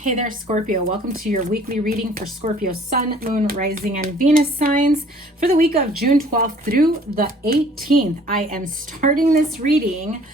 Hey there, Scorpio. Welcome to your weekly reading for Scorpio Sun, Moon, Rising, and Venus signs for the week of June 12th through the 18th. I am starting this reading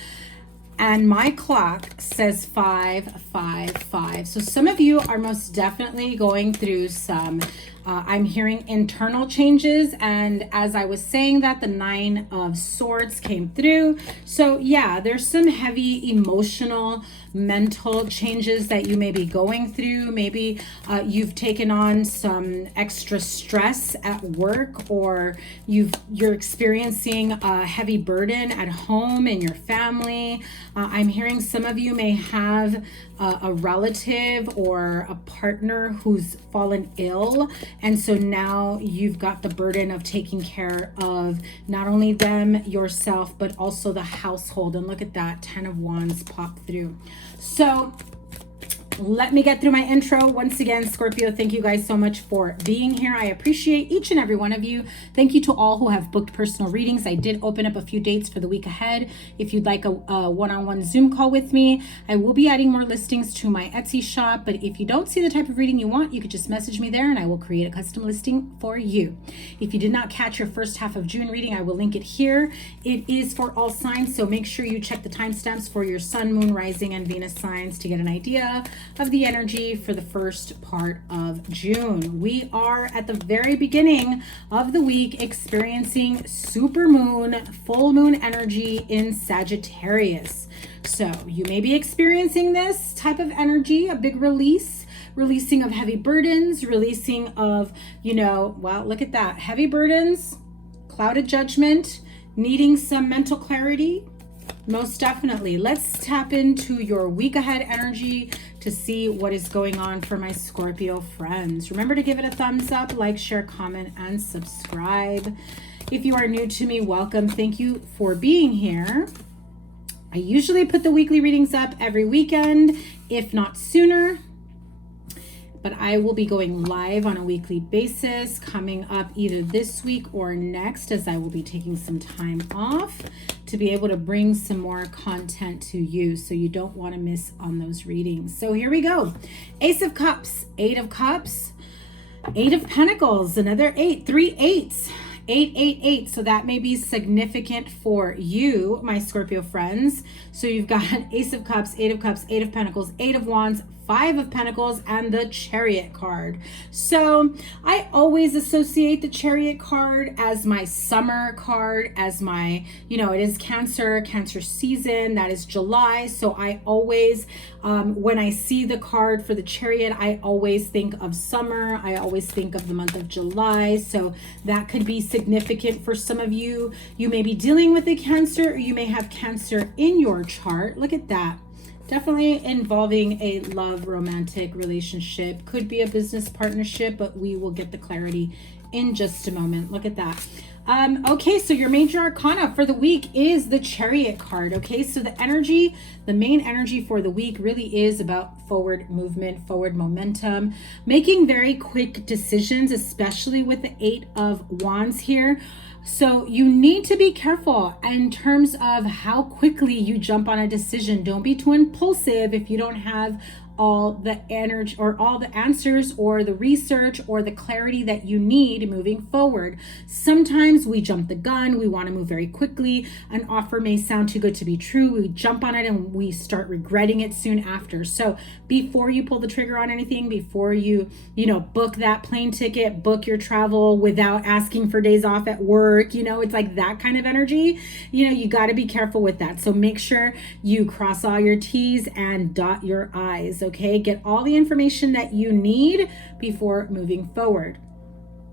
and my clock says 555. So some of you are most definitely going through some I'm hearing internal changes, and as I was saying that, the Nine of Swords came through. So yeah, there's some heavy emotional, mental changes that you may be going through. Maybe you've taken on some extra stress at work, or you're experiencing a heavy burden at home in your family. I'm hearing some of you may have a relative or a partner who's fallen ill, and so now you've got the burden of taking care of not only them, yourself, but also the household. And look at that, 10 of Wands pop through. So let me get through my intro. Once again, Scorpio, thank you guys so much for being here. I appreciate each and every one of you. Thank you to all who have booked personal readings. I did open up a few dates for the week ahead. If you'd like a one-on-one Zoom call with me, I will be adding more listings to my Etsy shop. But if you don't see the type of reading you want, you could just message me there and I will create a custom listing for you. If you did not catch your first half of June reading, I will link it here. It is for all signs, so make sure you check the timestamps for your Sun, Moon, Rising, and Venus signs to get an idea of the energy for the first part of June. We are at the very beginning of the week experiencing super moon, full moon energy in Sagittarius. So you may be experiencing this type of energy, a big releasing of heavy burdens, releasing of, well, look at that, heavy burdens, clouded judgment, needing some mental clarity. Most definitely. Let's tap into your week ahead energy to see what is going on for my Scorpio friends. Remember to give it a thumbs up, like, share, comment, and subscribe. If you are new to me, welcome. Thank you for being here. I usually put the weekly readings up every weekend, if not sooner. But I will be going live on a weekly basis coming up either this week or next, as I will be taking some time off to be able to bring some more content to you, so you don't want to miss on those readings. So here we go. Ace of Cups, Eight of Cups, Eight of Pentacles, another eight, 3 8s. 888, so that may be significant for you, my Scorpio friends. So you've got Ace of Cups, Eight of Pentacles, Eight of Wands, Five of Pentacles, and the Chariot card. So I always associate the Chariot card as my summer card, as my, it is Cancer season. That is July. So I always, when I see the card for the Chariot, I always think of summer. I always think of the month of July. So that could be significant for some of you. You may be dealing with a Cancer, or you may have Cancer in your chart. Look at that. Definitely involving a love romantic relationship. Could be a business partnership, but we will get the clarity in just a moment. Look at that. Okay, so your major arcana for the week is the Chariot card. Okay, so the main energy for the week really is about forward movement, forward momentum, making very quick decisions, especially with the Eight of Wands here. So you need to be careful in terms of how quickly you jump on a decision. Don't be too impulsive if you don't have all the energy or all the answers or the research or the clarity that you need moving forward. Sometimes we jump the gun. We want to move very quickly. An offer may sound too good to be true. We jump on it and we start regretting it soon after. So before you pull the trigger on anything, before you, book that plane ticket, book your travel without asking for days off at work, it's like that kind of energy, you got to be careful with that. So make sure you cross all your T's and dot your I's. Okay, get all the information that you need before moving forward.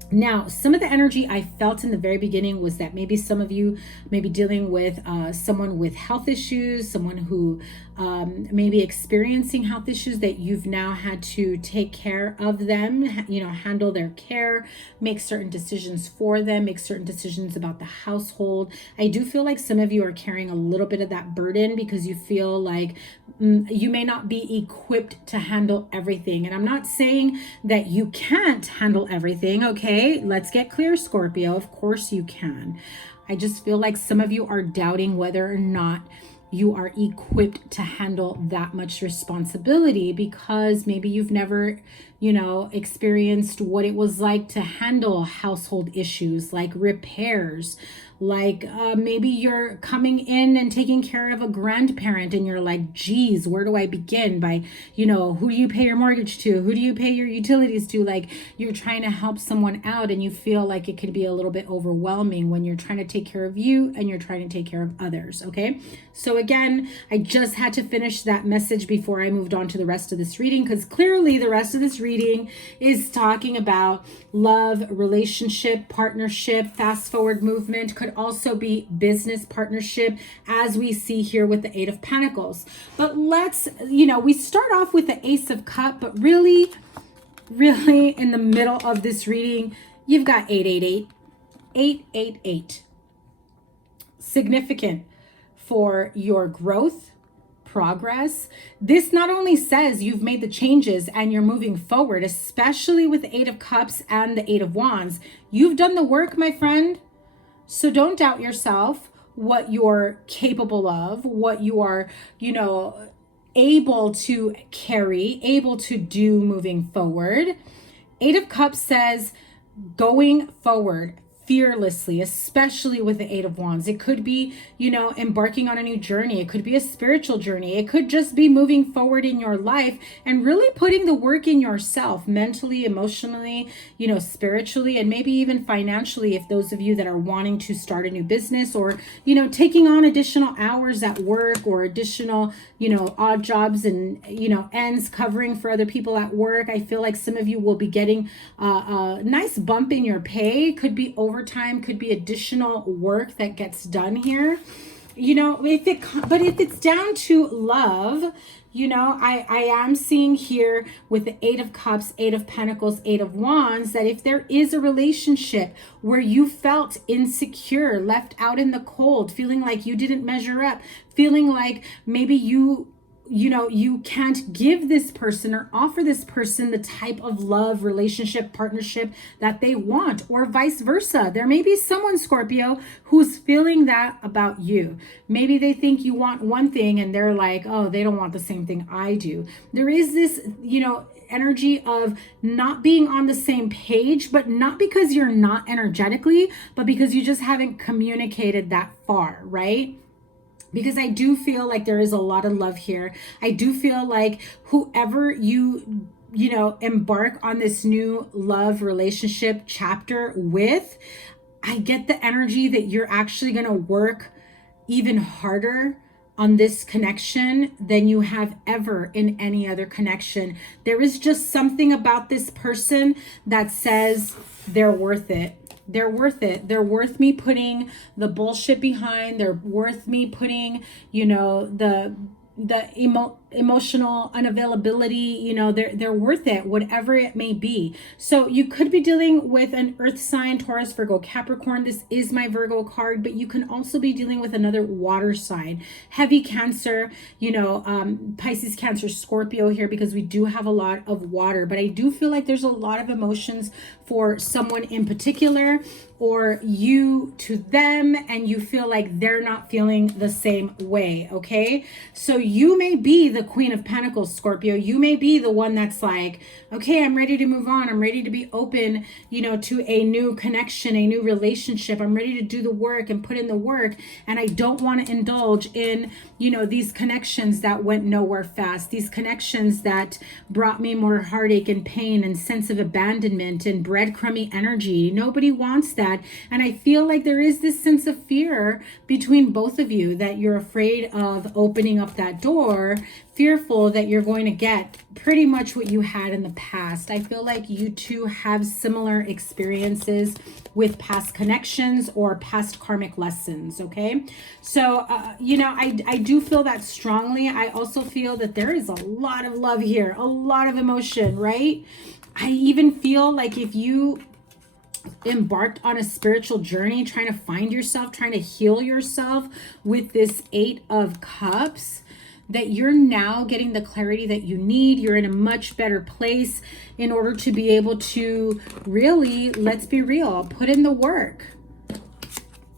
Now, some of the energy I felt in the very beginning was that maybe some of you may be dealing with someone with health issues, someone who may be experiencing health issues that you've now had to take care of them, handle their care, make certain decisions for them, make certain decisions about the household. I do feel like some of you are carrying a little bit of that burden because you feel like you may not be equipped to handle everything. And I'm not saying that you can't handle everything, okay? Let's get clear, Scorpio. Of course you can. I just feel like some of you are doubting whether or not you are equipped to handle that much responsibility, because maybe you've never, you know, experienced what it was like to handle household issues like repairs, like maybe you're coming in and taking care of a grandparent and you're like, geez, where do I begin? By, you know, who do you pay your mortgage to? Who do you pay your utilities to? Like, you're trying to help someone out and you feel like it could be a little bit overwhelming when you're trying to take care of you and you're trying to take care of others. Okay. So again, I just had to finish that message before I moved on to the rest of this reading, because clearly the rest of this reading is talking about love, relationship, partnership, fast forward movement, could also be business partnership, as we see here with the Eight of Pentacles. But let's, you know, we start off with the Ace of Cups, but really in the middle of this reading, you've got 888, 888. Significant for your growth, progress. This not only says you've made the changes and you're moving forward, especially with the Eight of Cups and the Eight of Wands. You've done the work, my friend. So don't doubt yourself, what you're capable of, what you are, you know, able to carry, able to do moving forward. Eight of Cups says going forward fearlessly, especially with the Eight of Wands. It could be, you know, embarking on a new journey. It could be a spiritual journey. It could just be moving forward in your life and really putting the work in yourself, mentally, emotionally, you know, spiritually, and maybe even financially, if those of you that are wanting to start a new business, or, you know, taking on additional hours at work, or additional, you know, odd jobs and, you know, ends covering for other people at work. I feel like some of you will be getting a nice bump in your pay. Could be overtime, could be additional work that gets done here. You know, but if it's down to love, you know, I am seeing here with the Eight of Cups, Eight of Pentacles, Eight of Wands, that if there is a relationship where you felt insecure, left out in the cold, feeling like you didn't measure up, feeling like maybe you know, you can't give this person or offer this person the type of love, relationship, partnership that they want, or vice versa. There may be someone, Scorpio, who's feeling that about you. Maybe they think you want one thing and they're like, oh, they don't want the same thing I do. There is this, you know, energy of not being on the same page, but not because you're not energetically, but because you just haven't communicated that far, right? Because I do feel like there is a lot of love here. I do feel like whoever you know, embark on this new love relationship chapter with, I get the energy that you're actually going to work even harder on this connection than you have ever in any other connection. There is just something about this person that says they're worth it. They're worth it. They're worth me putting the bullshit behind. They're worth me putting, you know, the emotional unavailability, you know, they're worth it, whatever it may be. So you could be dealing with an earth sign, Taurus, Virgo, Capricorn. This is my Virgo card, but you can also be dealing with another water sign, heavy Cancer, you know, Pisces, Cancer, Scorpio here, because we do have a lot of water. But I do feel like there's a lot of emotions for someone in particular, or you to them, and you feel like they're not feeling the same way. Okay, so you may be the Queen of Pentacles, Scorpio. You may be the one that's like, okay, I'm ready to move on. I'm ready to be open, you know, to a new connection, a new relationship. I'm ready to do the work and put in the work. And I don't want to indulge in, you know, these connections that went nowhere fast, these connections that brought me more heartache and pain and sense of abandonment and breadcrumby energy. Nobody wants that. And I feel like there is this sense of fear between both of you, that you're afraid of opening up that door, fearful that you're going to get pretty much what you had in the past. I feel like you two have similar experiences with past connections or past karmic lessons. Okay, so you know, I do feel that strongly. I also feel that there is a lot of love here, a lot of emotion, right? I even feel like if you embarked on a spiritual journey, trying to find yourself, trying to heal yourself with this Eight of Cups, that you're now getting the clarity that you need. You're in a much better place in order to be able to really, let's be real, put in the work.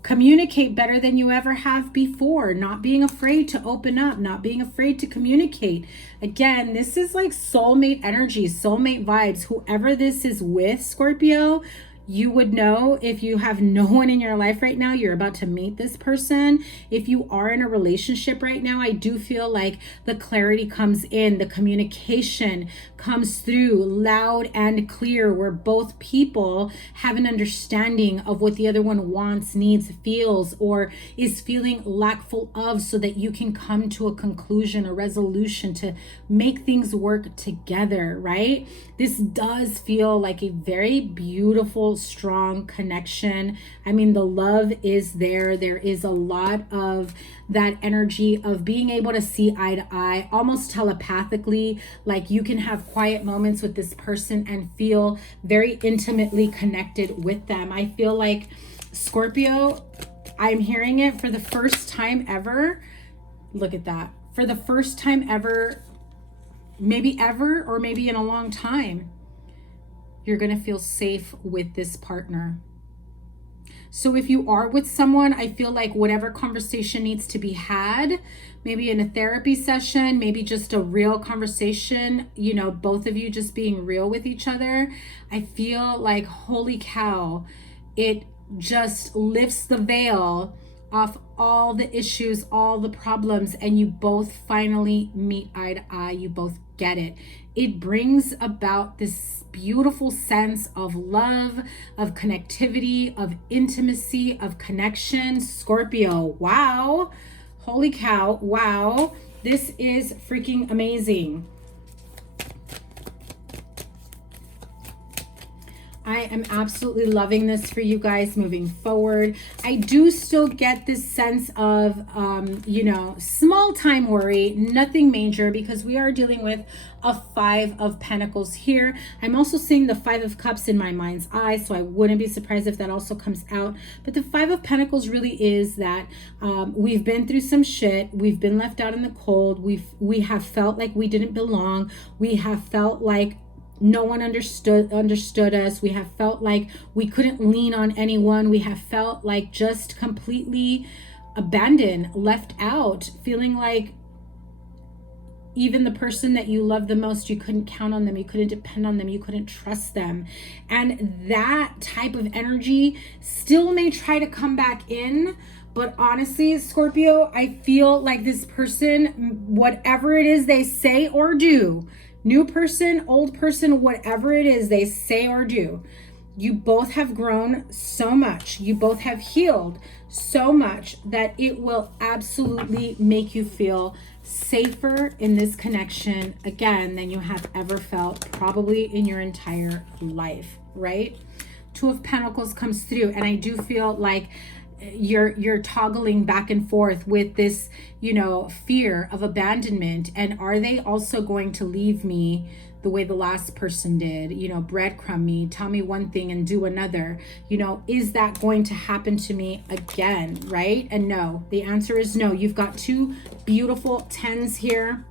communicate better than you ever have before, not being afraid to open up, not being afraid to communicate. Again, this is like soulmate energy, soulmate vibes. Whoever this is with, Scorpio, you would know. If you have no one in your life right now, you're about to meet this person. If you are in a relationship right now, I do feel like the clarity comes in, the communication comes through loud and clear, where both people have an understanding of what the other one wants, needs, feels, or is feeling lackful of, so that you can come to a conclusion, a resolution to make things work together, right? This does feel like a very beautiful, strong connection. I mean, the love is there. There is a lot of that energy of being able to see eye to eye, almost telepathically. Like you can have quiet moments with this person and feel very intimately connected with them. I feel like, Scorpio, I'm hearing it for the first time ever. Look at that. For the first time ever, maybe ever, or maybe in a long time, you're going to feel safe with this partner. So if you are with someone, I feel like whatever conversation needs to be had, maybe in a therapy session, maybe just a real conversation, you know, both of you just being real with each other, I feel like, holy cow, it just lifts the veil off all the issues, all the problems, and you both finally meet eye to eye. You both get it. It brings about this beautiful sense of love, of connectivity, of intimacy, of connection. Scorpio, wow. Holy cow, wow. This is freaking amazing. I am absolutely loving this for you guys moving forward. I do still get this sense of, you know, small time worry, nothing major, because we are dealing with a 5 of Pentacles here. I'm also seeing the 5 of Cups in my mind's eye, so I wouldn't be surprised if that also comes out. But the 5 of Pentacles really is that we've been through some shit. We've been left out in the cold. We have felt like we didn't belong. We have felt like no one understood us. We have felt like we couldn't lean on anyone. We have felt like just completely abandoned, left out, feeling like even the person that you love the most, you couldn't count on them, you couldn't depend on them, you couldn't trust them. And that type of energy still may try to come back in. But honestly, Scorpio, I feel like this person, whatever it is they say or do, new person, old person, whatever it is they say or do, you both have grown so much. You both have healed so much that it will absolutely make you feel safer in this connection again than you have ever felt probably in your entire life, right? 2 of Pentacles comes through, and I do feel like you're toggling back and forth with this, you know, fear of abandonment. And are they also going to leave me the way the last person did? You know, breadcrumb me, tell me one thing and do another. You know, is that going to happen to me again, right? And no, the answer is no. You've got 2 beautiful 10s here.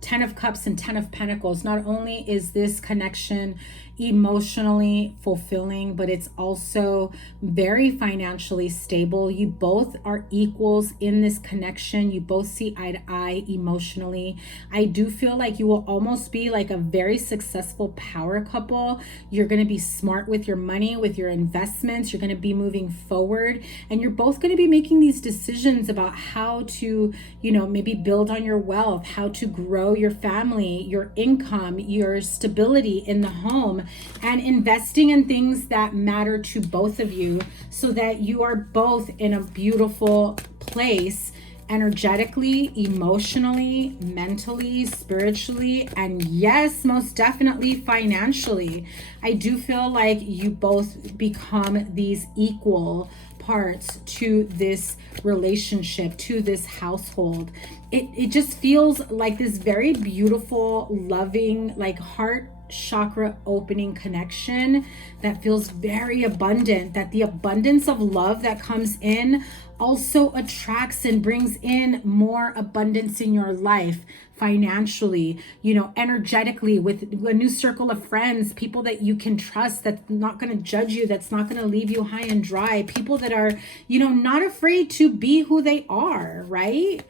10 of Cups and 10 of Pentacles. Not only is this connection emotionally fulfilling, but it's also very financially stable. You both are equals in this connection. You both see eye to eye emotionally. I do feel like you will almost be like a very successful power couple. You're going to be smart with your money, with your investments. You're going to be moving forward, and you're both going to be making these decisions about how to, you know, maybe build on your wealth, how to grow your family, your income, your stability in the home, and investing in things that matter to both of you so that you are both in a beautiful place energetically, emotionally, mentally, spiritually, and yes, most definitely financially. I do feel like you both become these equal parts to this relationship, to this household. It just feels like this very beautiful, loving, like heart chakra opening connection that feels very abundant, that the abundance of love that comes in also attracts and brings in more abundance in your life, financially, you know, energetically, with a new circle of friends, people that you can trust, that's not going to judge you, that's not going to leave you high and dry, people that are, you know, not afraid to be who they are, right?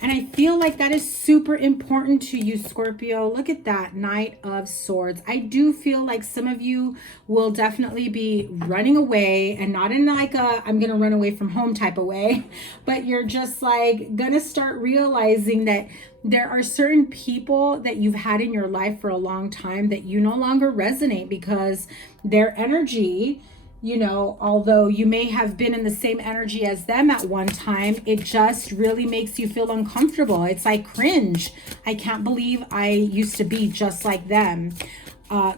And I feel like that is super important to you, Scorpio. Look at that, Knight of Swords. I do feel like some of you will definitely be running away, and not in like a I'm gonna run away from home type of way, but you're just like gonna start realizing that there are certain people that you've had in your life for a long time that you no longer resonate, because their energy, you know, although you may have been in the same energy as them at one time, it just really makes you feel uncomfortable. It's like cringe. I can't believe I used to be just like them.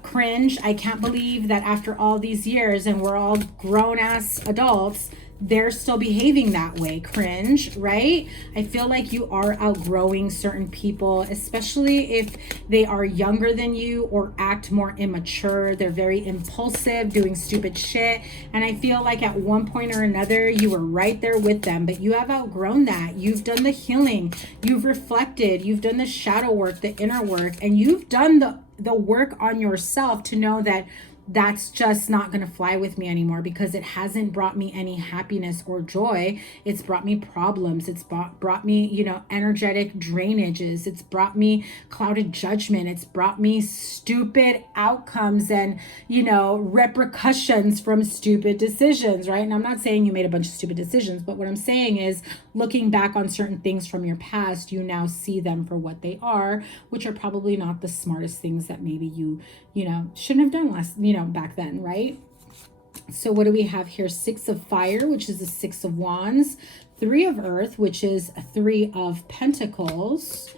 Cringe. I can't believe that after all these years and we're all grown ass adults, they're still behaving that way. Cringe, right? I feel like you are outgrowing certain people, especially if they are younger than you or act more immature. They're very impulsive, doing stupid shit. And I feel like at one point or another, you were right there with them, but you have outgrown that. You've done the healing, you've reflected, you've done the shadow work, the inner work, and you've done the work on yourself to know that that's just not going to fly with me anymore, because it hasn't brought me any happiness or joy. It's brought me problems. It's brought me, you know, energetic drainages. It's brought me clouded judgment. It's brought me stupid outcomes and, you know, repercussions from stupid decisions, right? And I'm not saying you made a bunch of stupid decisions, but what I'm saying is, looking back on certain things from your past, you now see them for what they are, which are probably not the smartest things that maybe you know, shouldn't have done back then, right? So what do we have here? 6 of Fire, which is the 6 of Wands, 3 of Earth, which is 3 of Pentacles,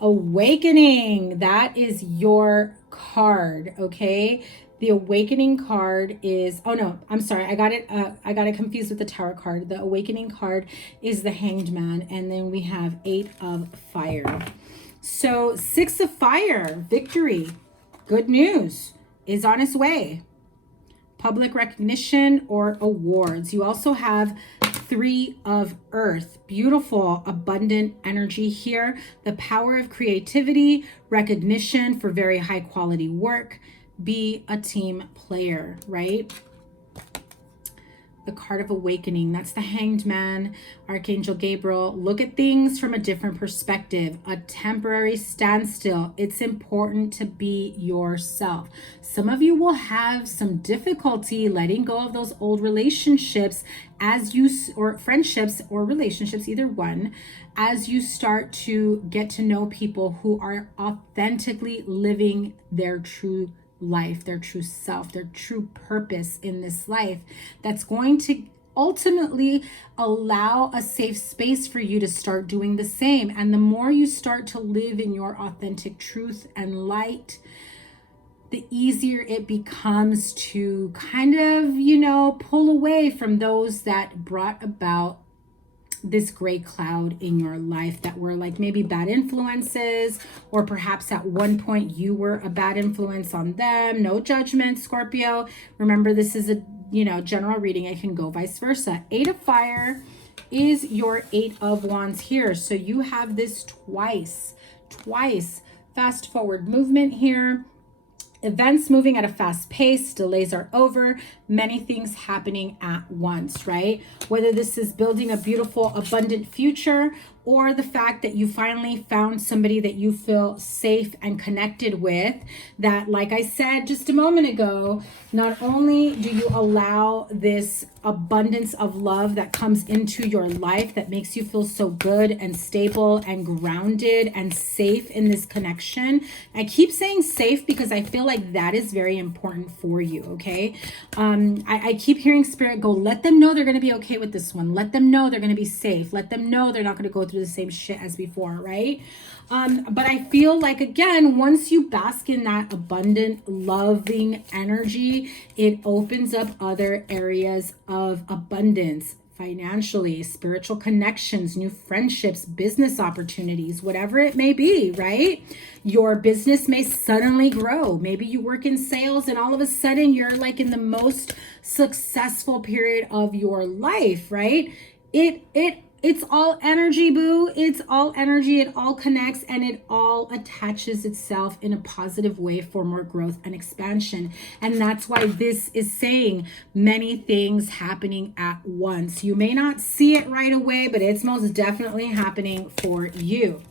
Awakening. That is your card, okay? The Awakening card is, oh no, I'm sorry, I got it confused with the Tower card. The Awakening card is the Hanged Man, and then we have 8 of Fire. So 6 of Fire, victory, good news is on its way. Public recognition or awards. You also have 3 of Earth. Beautiful, abundant energy here. The power of creativity, recognition for very high quality work. Be a team player, right? The card of Awakening, that's the Hanged Man, Archangel Gabriel. Look at things from a different perspective. A temporary standstill. It's important to be yourself. Some of you will have some difficulty letting go of those old relationships or friendships or relationships, either one, as you start to get to know people who are authentically living their true life, their true self, their true purpose in this life, that's going to ultimately allow a safe space for you to start doing the same. And the more you start to live in your authentic truth and light, the easier it becomes to kind of, you know, pull away from those that brought about this gray cloud in your life, that were like maybe bad influences, or perhaps at one point you were a bad influence on them. No judgment, Scorpio. Remember, this is a, you know, general reading. It can go vice versa. 8 of Fire is your 8 of Wands here. So you have this twice. Fast forward movement here. Events moving at a fast pace, delays are over, many things happening at once, right? Whether this is building a beautiful, abundant future, or the fact that you finally found somebody that you feel safe and connected with, that, like I said just a moment ago, not only do you allow this abundance of love that comes into your life that makes you feel so good and stable and grounded and safe in this connection. I keep saying safe because I feel like that is very important for you, okay? I keep hearing Spirit go, let them know they're going to be okay with this one. Let them know they're going to be safe. Let them know they're not going to go through the same shit as before, right? But I feel like, again, once you bask in that abundant, loving energy, it opens up other areas of abundance, financially, spiritual connections, new friendships, business opportunities, whatever it may be, right? Your business may suddenly grow. Maybe you work in sales and all of a sudden you're like in the most successful period of your life, right? It's all energy, boo. It's all energy. It all connects and it all attaches itself in a positive way for more growth and expansion. And that's why this is saying many things happening at once. You may not see it right away, but it's most definitely happening for you.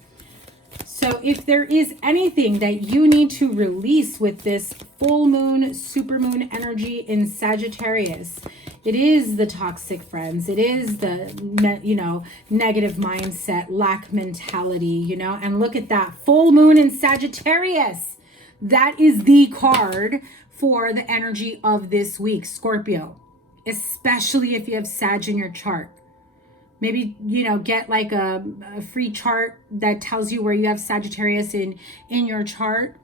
So if there is anything that you need to release with this full moon, supermoon energy in Sagittarius, it is the toxic friends. It is the, you know, negative mindset, lack mentality, you know, and look at that full moon in Sagittarius. That is the card for the energy of this week, Scorpio, especially if you have Sag in your chart. Maybe, you know, get like a free chart that tells you where you have Sagittarius in your chart,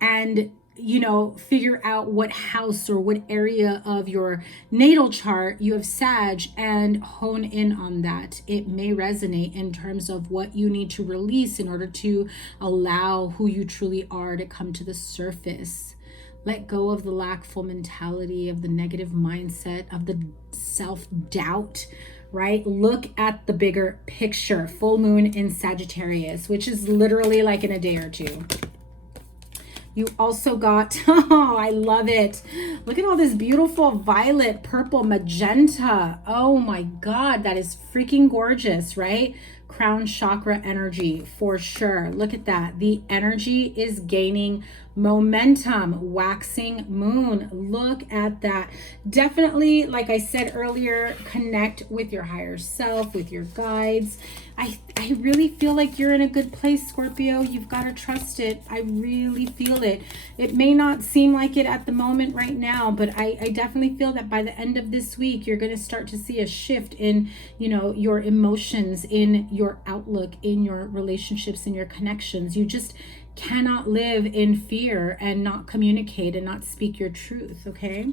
and, you know, figure out what house or what area of your natal chart you have Sag and hone in on that. It may resonate in terms of what you need to release in order to allow who you truly are to come to the surface. Let go of the lackful mentality, of the negative mindset, of the self-doubt, right? Look at the bigger picture. Full moon in Sagittarius, which is literally like in a day or two. You also got, oh, I love it. Look at all this beautiful violet, purple, magenta. Oh my God, that is freaking gorgeous, right? Crown chakra energy for sure. Look at that. The energy is gaining momentum. Waxing moon. Look at that. Definitely, like I said earlier, connect with your higher self, with your guides. I really feel like you're in a good place, Scorpio. You've got to trust it. I really feel it. It may not seem like it at the moment right now, but I definitely feel that by the end of this week, you're going to start to see a shift in, you know, your emotions, in your outlook, in your relationships, in your connections. You just cannot live in fear and not communicate and not speak your truth, okay?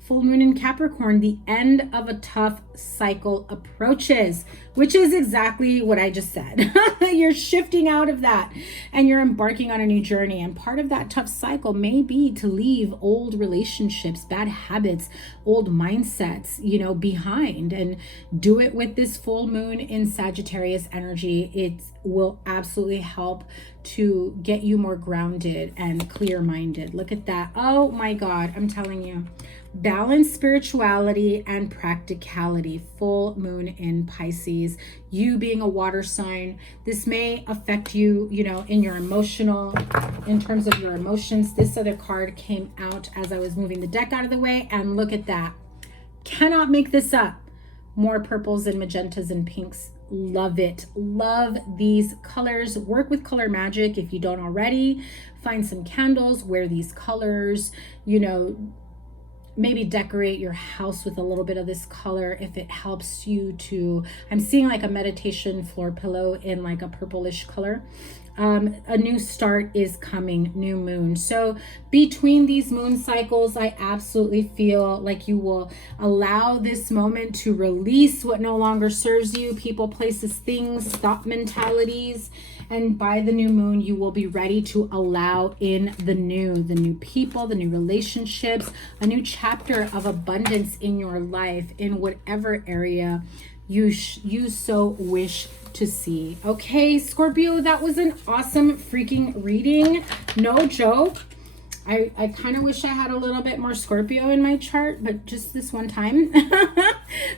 Full moon in Capricorn, the end of a tough cycle approaches, which is exactly what I just said. You're shifting out of that and you're embarking on a new journey. And part of that tough cycle may be to leave old relationships, bad habits, old mindsets, you know, behind, and do it with this full moon in Sagittarius energy. It will absolutely help to get you more grounded and clear-minded. Look at that. Oh my God, I'm telling you. Balance spirituality and practicality. Full moon in Pisces. You being a water sign, this may affect you, you know, in your emotional, in terms of your emotions. This other card came out as I was moving the deck out of the way, and look at that. Cannot make this up. More purples and magentas and pinks. Love it. Love these colors. Work with color magic if you don't already. Find some candles, wear these colors, you know, maybe decorate your house with a little bit of this color if it helps you to, I'm seeing like a meditation floor pillow in like a purplish color. A new start is coming, new moon. So between these moon cycles, I absolutely feel like you will allow this moment to release what no longer serves you, people, places, things, thought mentalities. And by the new moon, you will be ready to allow in the new people, the new relationships, a new chapter of abundance in your life in whatever area you so wish to see. Okay, Scorpio, that was an awesome freaking reading. No joke. I kind of wish I had a little bit more Scorpio in my chart, but just this one time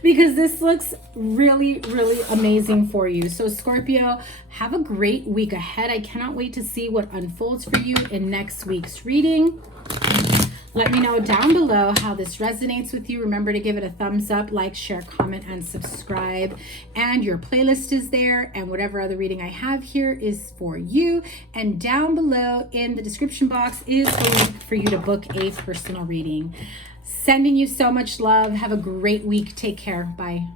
because this looks really, really amazing for you. So Scorpio, have a great week ahead. I cannot wait to see what unfolds for you in next week's reading. Let me know down below how this resonates with you. Remember to give it a thumbs up, like, share, comment, and subscribe. And your playlist is there, and whatever other reading I have here is for you. And down below in the description box is the link for you to book a personal reading. Sending you so much love. Have a great week. Take care. Bye.